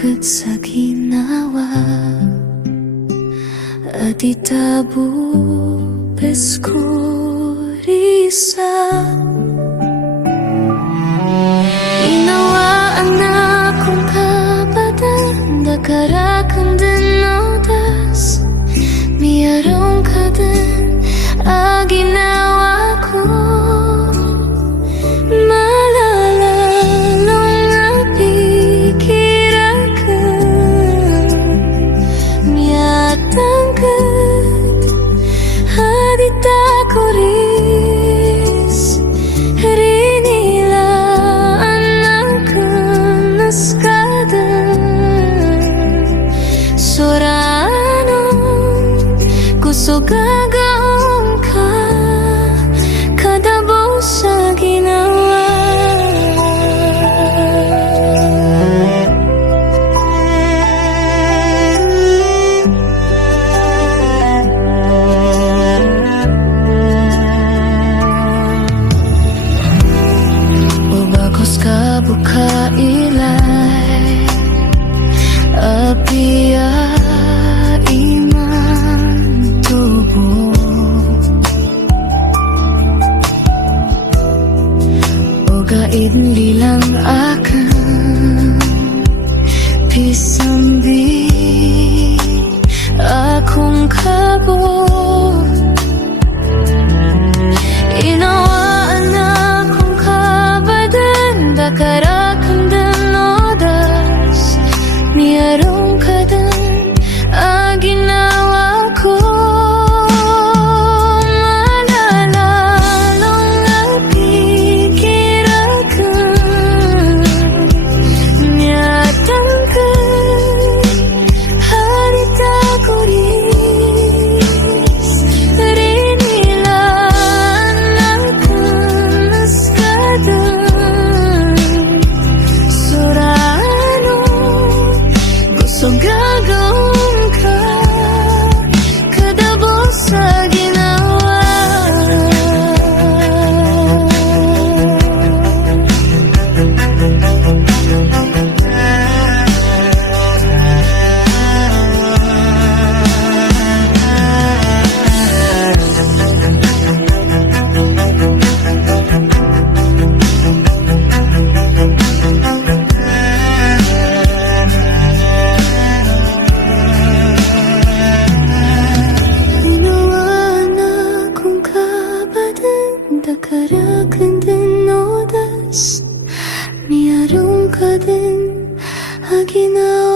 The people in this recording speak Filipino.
ket sa ginawa at itabo peskurisa. Inawaan akong kabadan dakarakan din odas miyarong ka din aginawa ko. So gagawin ka kadabo sa ginawa. O bakos ka buka ilay apiya Gaid nilang akan pisambi akong kabot. Inawaan akong kabadan dakarakan din odas miyarong ka din aginawa ko. So gagawin ka kadabo sa ginawa. Dakarakan din odas miyarong ka din aginawa.